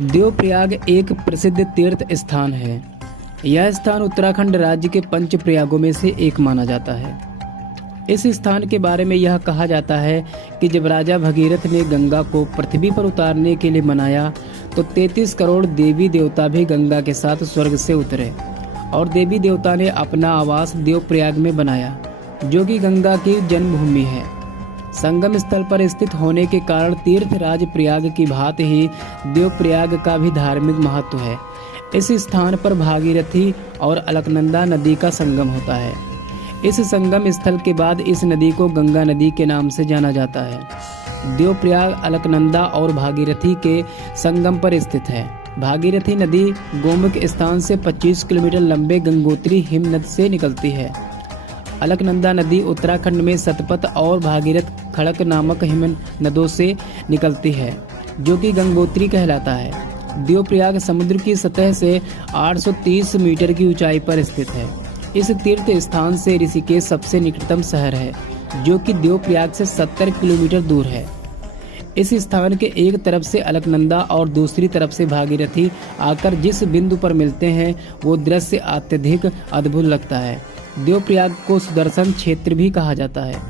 देवप्रयाग एक प्रसिद्ध तीर्थ स्थान है। यह स्थान उत्तराखंड राज्य के पंच प्रयागों में से एक माना जाता है। इस स्थान के बारे में यह कहा जाता है कि जब राजा भगीरथ ने गंगा को पृथ्वी पर उतारने के लिए मनाया तो 33 करोड़ देवी देवता भी गंगा के साथ स्वर्ग से उतरे और देवी देवता ने अपना आवास देवप्रयाग में बनाया, जो कि गंगा की जन्मभूमि है। संगम स्थल पर स्थित होने के कारण तीर्थराज प्रयाग की भांति ही देवप्रयाग का भी धार्मिक महत्व है। इस स्थान पर भागीरथी और अलकनंदा नदी का संगम होता है। इस संगम स्थल के बाद इस नदी को गंगा नदी के नाम से जाना जाता है। देवप्रयाग अलकनंदा और भागीरथी के संगम पर स्थित है। भागीरथी नदी गोमुख स्थान से 25 किलोमीटर लंबे गंगोत्री हिमनद से निकलती है। अलकनंदा नदी उत्तराखंड में सतपथ और भागीरथ खड़क नामक हिमनदों से निकलती है, जो कि गंगोत्री कहलाता है। देवप्रयाग समुद्र की सतह से 830 मीटर की ऊंचाई पर स्थित है। इस तीर्थ स्थान से ऋषिकेश सबसे निकटतम शहर है, जो कि देवप्रयाग से 70 किलोमीटर दूर है। इस स्थान के एक तरफ से अलकनंदा और दूसरी तरफ से भागीरथी आकर जिस बिंदु पर मिलते हैं वो दृश्य अत्यधिक अद्भुत लगता है। देवप्रयाग को सुदर्शन क्षेत्र भी कहा जाता है।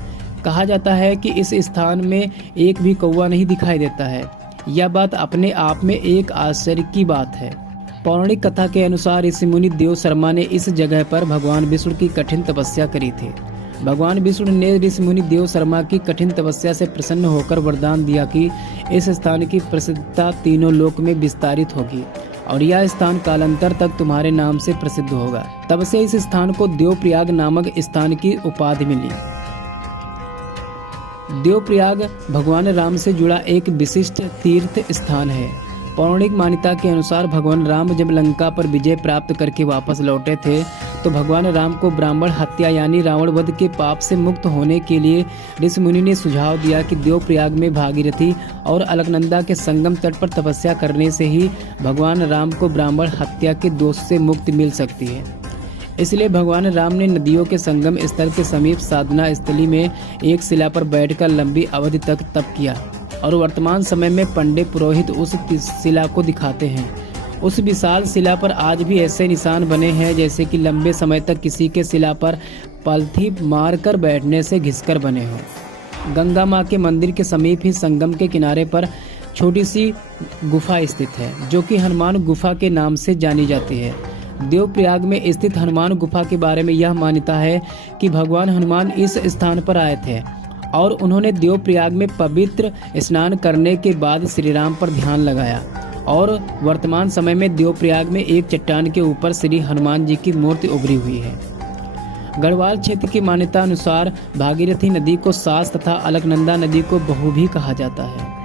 कहा जाता है कि इस स्थान में एक भी कौवा नहीं दिखाई देता है। यह बात अपने आप में एक आश्चर्य की बात है। पौराणिक कथा के अनुसार ऋषि मुनि देव शर्मा ने इस जगह पर भगवान विष्णु की कठिन तपस्या करी थी। भगवान विष्णु ने ऋषि मुनि देव शर्मा की कठिन तपस्या से प्रसन्न होकर वरदान दिया कि इस स्थान की प्रसिद्धता तीनों लोक में विस्तारित होगी और यह स्थान कालांतर तक तुम्हारे नाम से प्रसिद्ध होगा। तब से इस स्थान को देवप्रयाग नामक स्थान की उपाधि मिली। देवप्रयाग भगवान राम से जुड़ा एक विशिष्ट तीर्थ स्थान है। पौराणिक मान्यता के अनुसार भगवान राम जब लंका पर विजय प्राप्त करके वापस लौटे थे तो भगवान राम को ब्राह्मण हत्या यानी रावण वध के पाप से मुक्त होने के लिए ऋषि मुनि ने सुझाव दिया कि देवप्रयाग में भागीरथी और अलकनंदा के संगम तट पर तपस्या करने से ही भगवान राम को ब्राह्मण हत्या के दोष से मुक्ति मिल सकती है। इसलिए भगवान राम ने नदियों के संगम स्थल के समीप साधना स्थली में एक शिला पर बैठकर लंबी अवधि तक तप किया और वर्तमान समय में पंडित पुरोहित उस शिला को दिखाते हैं। उस विशाल शिला पर आज भी ऐसे निशान बने हैं जैसे कि लंबे समय तक किसी के शिला पर पलथी मारकर बैठने से घिसकर बने हों। गंगा माँ के मंदिर के समीप ही संगम के किनारे पर छोटी सी गुफा स्थित है, जो कि हनुमान गुफा के नाम से जानी जाती है। देवप्रयाग में स्थित हनुमान गुफा के बारे में यह मान्यता है कि भगवान हनुमान इस स्थान पर आए थे और उन्होंने देवप्रयाग में पवित्र स्नान करने के बाद श्री राम पर ध्यान लगाया और वर्तमान समय में देवप्रयाग में एक चट्टान के ऊपर श्री हनुमान जी की मूर्ति उभरी हुई है। गढ़वाल क्षेत्र की मान्यता अनुसार भागीरथी नदी को सास तथा अलकनंदा नदी को बहु भी कहा जाता है।